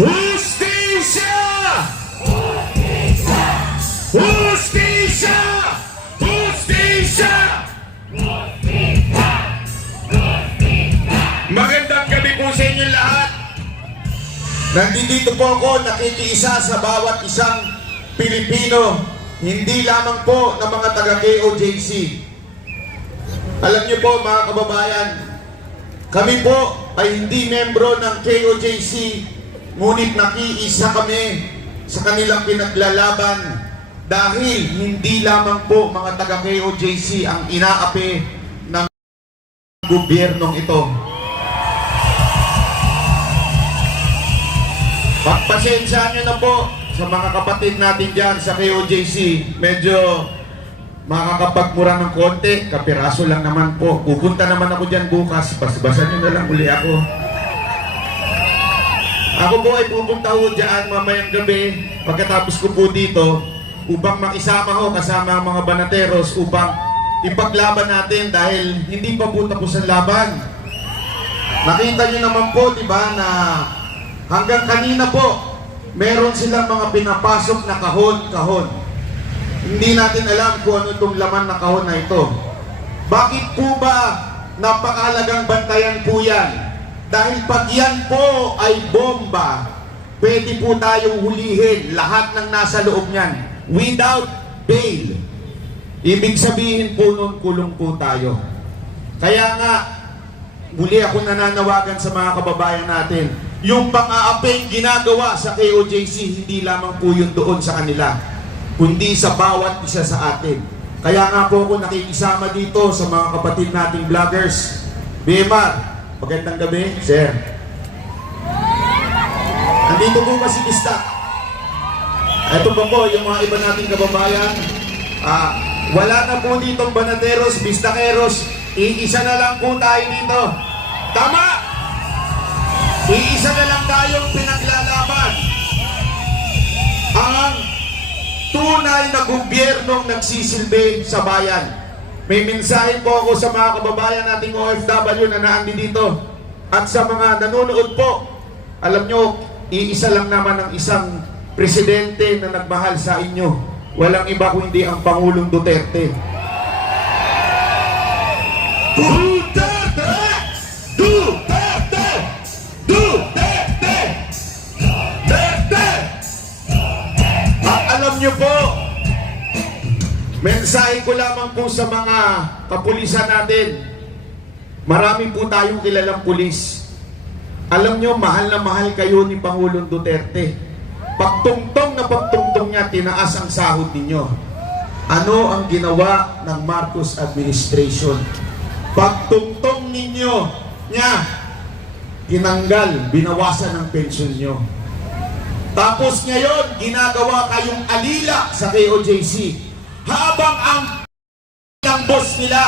Hustisya! Hustisya! Hustisya! Magandang gabi po sa inyo lahat. Nandito po ako nakikiisa sa bawat isang Pilipino, hindi lamang po ng mga taga KOJC. Alam niyo po mga kababayan, kami po ay hindi membro ng KOJC, ngunit nakiisa kami sa kanilang pinaglalaban dahil hindi lamang po mga taga KOJC ang inaapi ng gobyernong ito. Pagpasensya nyo na po sa mga kapatid natin dyan sa KOJC. Medyo makakapagmura ng konti, kapiraso lang naman po. Pupunta naman ako dyan bukas, basbasan nyo na lang uli ako. Ako po ay pupunta ho dyan mamayang gabi, pagkatapos ko po dito, upang makisama ho kasama ang mga banateros upang ipaglaban natin dahil hindi pa po tapos ang laban. Nakita nyo naman po, di ba, na hanggang kanina po, meron silang mga pinapasok na kahon-kahon. Hindi natin alam kung ano itong laman na kahon na ito. Bakit po ba napakalagang bantayan po yan? Dahil pag yan po ay bomba, pwede po tayong hulihin lahat ng nasa loob niyan without bail. Ibig sabihin po nun, kulong po tayo. Kaya nga, muli ako nananawagan sa mga kababayan natin, yung pang-aapeng ginagawa sa KOJC, hindi lamang po yun doon sa kanila, kundi sa bawat isa sa atin. Kaya nga po ako nakikisama dito sa mga kapatid nating vloggers. BMR, magandang gabi, sir. Andito po ba si Kista? Ito pa po, yung mga iba nating kababayan. Ah, wala na po ditong banateros, bistakeros. Iisa na lang po tayo dito. Tama! Iisa na lang tayong pinaglalaban. Ang tunay na gobyernong nagsisilbi sa bayan. May mensahe po ako sa mga kababayan nating OFW na naandi dito. At sa mga nanonood po, alam nyo, iisa lang naman ang isang presidente na nagmahal sa inyo. Walang iba kundi ang Pangulong Duterte. Duterte! Mensahe ko lamang po sa mga kapulisan natin. Marami po tayong kilalang pulis. Alam nyo, mahal na mahal kayo ni Pangulong Duterte. Pagtungtong na pagtungtong niya, tinaas ang sahod ninyo. Ano ang ginawa ng Marcos administration? Pagtungtong ninyo niya, tinanggal, binawasan ang pensyon nyo. Tapos ngayon, ginagawa kayong alila sa KOJC. Habang ang ng boss nila,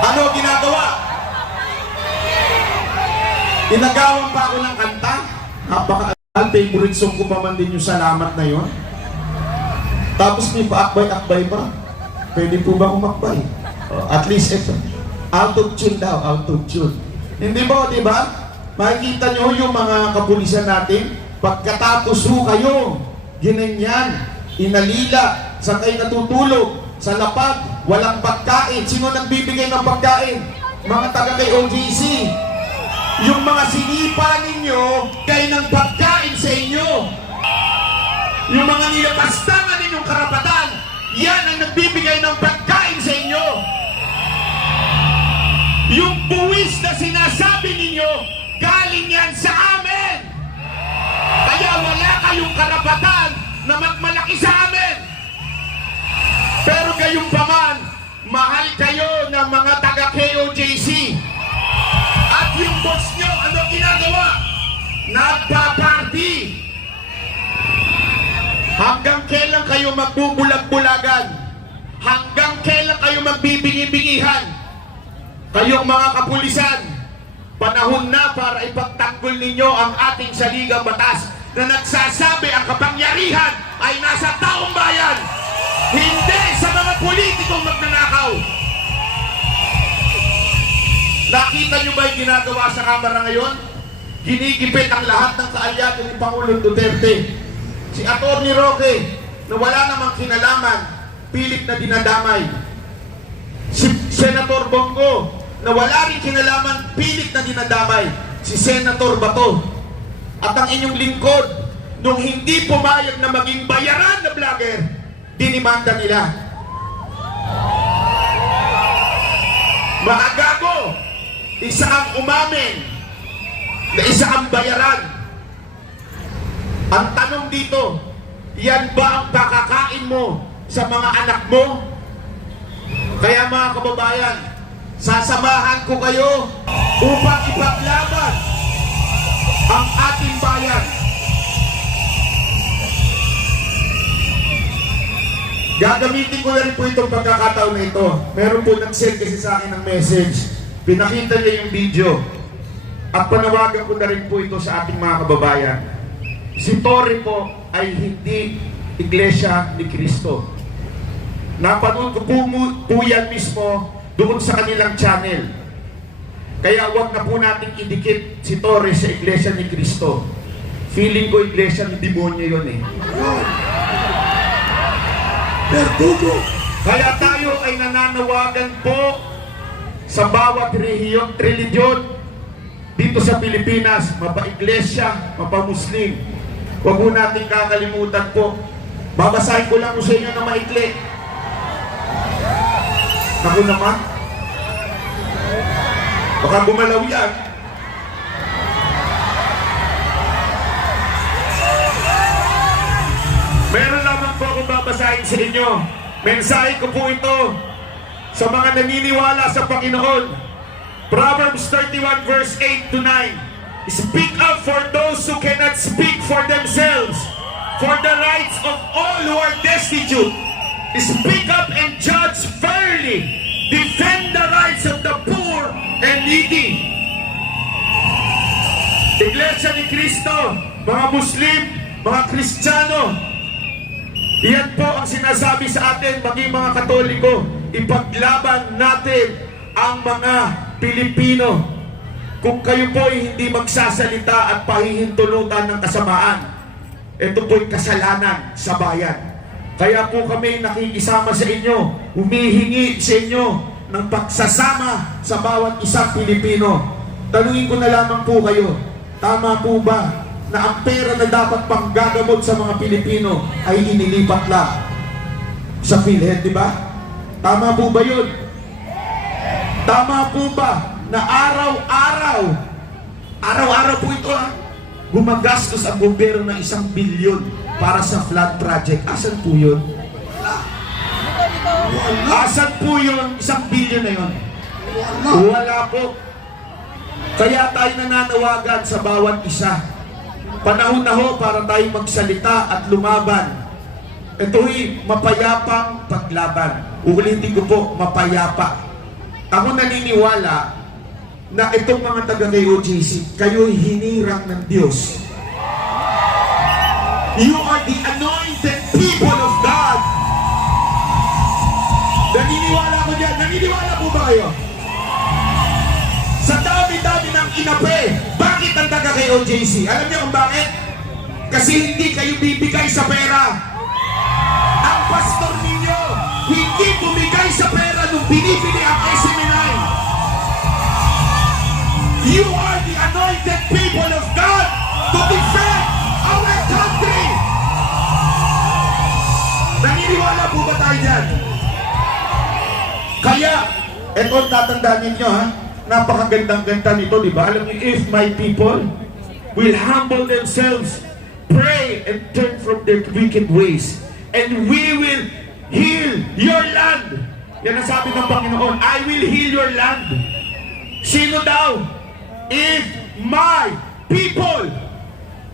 ano ginagawa? Inagawan pa ako ng kanta. Napaka favorite song ko pa man din yung salamat na yon. Tapos may paakbay-akbay pa. Pwede po ba umakbay? Oh, at least ito. Out of tune daw, out of tune. Hindi ba, di ba? Makikita nyo yung mga kapulisan natin, pagkatapos ho kayo, ginanyan, inalila, sa kayo natutulog, sa lapag, walang pagkain. Sino nagbibigay ng pagkain? Mga taga kay OGC. Yung mga sinipa ninyo, kayo ng pagkain sa inyo. Yung mga nilapastangan ninyong karapatan, yan ang nagbibigay ng pagkain sa inyo. Yung buwis na sinasabi ninyo, galing yan sa amin. Kaya wala kayong karapatan na magmalaki sa amin. Pero gayong paman, mahal kayo ng mga taga KOJC. At yung boss nyo, ano ginagawa? Nagpa-party. Hanggang kailan kayo magbubulag-bulagan? Hanggang kailan kayo magbibingi-bingihan? Kayong mga kapulisan, panahon na para ipagtanggol ninyo ang ating saligang batas na nagsasabi ang kapangyarihan ay nasa Nakita nyo ba yung ginagawa sa kamera ngayon? ginigipit ang lahat ng kaalyado ni Pangulong Duterte. Si Atty. Roque, na wala namang kinalaman, pilit na dinadamay. Si Senator Bongo, na wala rin kinalaman, pilit na dinadamay. Si Senator Bato. At ang inyong lingkod, nung hindi pumayag na maging bayaran na vlogger, dinimanda nila. Mga gago, isa ang umamin na isa ang bayaran. Ang tanong dito, yan ba ang kakakain mo sa mga anak mo? Kaya mga kababayan, sasamahan ko kayo upang ipaglaban ang ating bayan. Gagamitin ko na rin po itong pagkakataon na ito. Meron po nag-send kasi sa akin ng message. Pinakita niya yung video. At panawagan ko na rin po ito sa ating mga kababayan. Si Torre po ay hindi iglesia ni Kristo. Napanood ko po, po yan mismo doon sa kanilang channel. Kaya wag na po nating idikit si Torre sa iglesia ni Kristo. Feeling ko iglesia ni demonyo yun eh. Verdugo! Kaya tayo ay nananawagan po sa bawat rehiyon, religion dito sa Pilipinas, mapa-iglesia, mapa-muslim. Huwag po natin kakalimutan po. Babasahin ko lang po sa inyo na maikli. Ako naman. Baka gumalaw yan. Meron lamang po akong babasahin sa inyo. Mensahe ko po ito sa mga naniniwala sa Panginoon. Proverbs 31 verse 8 to 9. Speak up for those who cannot speak for themselves, for the rights of all who are destitute. Speak up and judge fairly. Defend the rights of the poor and needy. Iglesia ni Cristo, mga Muslim, mga Kristiyano, Iyan po ang sinasabi sa atin, maging mga Katoliko, ipaglaban natin ang mga Pilipino. Kung kayo po ay hindi magsasalita at pahihintulutan ng kasamaan, ito po'y kasalanan sa bayan. Kaya po kami nakikisama sa inyo, humihingi sa inyo ng pagsasama sa bawat isang Pilipino. Tanungin ko na lamang po kayo, tama po ba na ang pera na dapat panggagamot sa mga Pilipino ay inilipat lang sa PhilHealth, di ba? Tama po ba yun? Tama po ba na araw-araw, araw-araw po ito ha, gumagastos ang gobyerno ng isang bilyon para sa flood project. Asan po yun? Asan po yun? Isang bilyon na yun? Wala po. Kaya tayo nananawagan sa bawat isa. Panahon na ho para tayo magsalita at lumaban. Ito'y mapayapang paglaban. Uulitin ko po, mapayapa. Ako naniniwala na itong mga taga kay OJC, kayo'y hinirang ng Diyos. You are the anointed people of God. Naniniwala ko dyan. Naniniwala po ba kayo? Sa dami-dami ng inape, bakit ang taga kay OJC? Alam niyo kung bakit? Kasi hindi kayo bibigay sa pera. Ang pastor hindi bumigay sa pera nung binibili ang SMNI. You are the anointed people of God to defend our country. Naniniwala po ba tayo dyan? Kaya, eto ang tatandaan ninyo ha, napakagandang ganda nito, di ba? Alam niyo, if my people will humble themselves, pray and turn from their wicked ways, and we will heal your land. Yan ang sabi ng Panginoon, I will heal your land. Sino daw? If my people.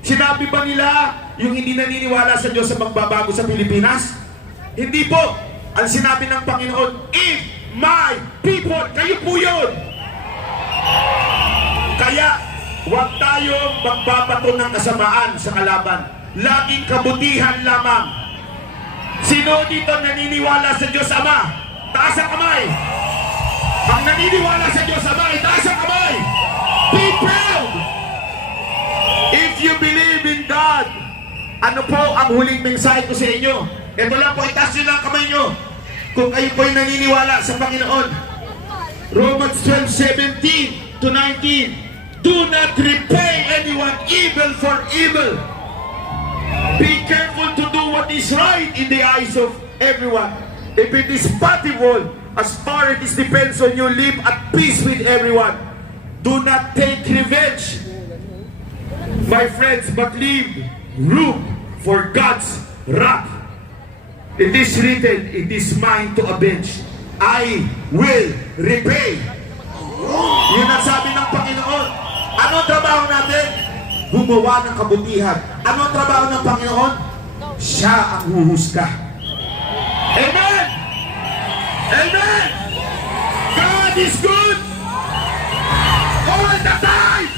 Sinabi ba nila yung hindi naniniwala sa Diyos sa magbabago sa Pilipinas? Hindi po. Ang sinabi ng Panginoon, if my people, kayo po yun. Kaya, huwag tayong magbabato ng kasamaan sa kalaban. Laging kabutihan lamang. Sino dito naniniwala sa Diyos Ama? Taas ang kamay. Ang naniniwala sa Diyos Ama, itaas ang kamay. Be proud. If you believe in God, ano po ang huling mensahe ko sa inyo? Ito lang po, itaas nyo lang kamay nyo. Kung kayo po'y naniniwala sa Panginoon. Romans 12, 17 to 19. Do not repay anyone evil for evil. Be careful to what is right in the eyes of everyone. If it is possible, as far as it depends on you, live at peace with everyone. Do not take revenge, my friends, but leave room for God's wrath. It is written, it is mine to avenge. I will repay. Yun ang sabi ng Panginoon. Ano trabaho natin? Gumawa ng kabutihan. Ano trabaho ng Panginoon? Siya ang huhusga. Amen! Amen! God is good! All the time!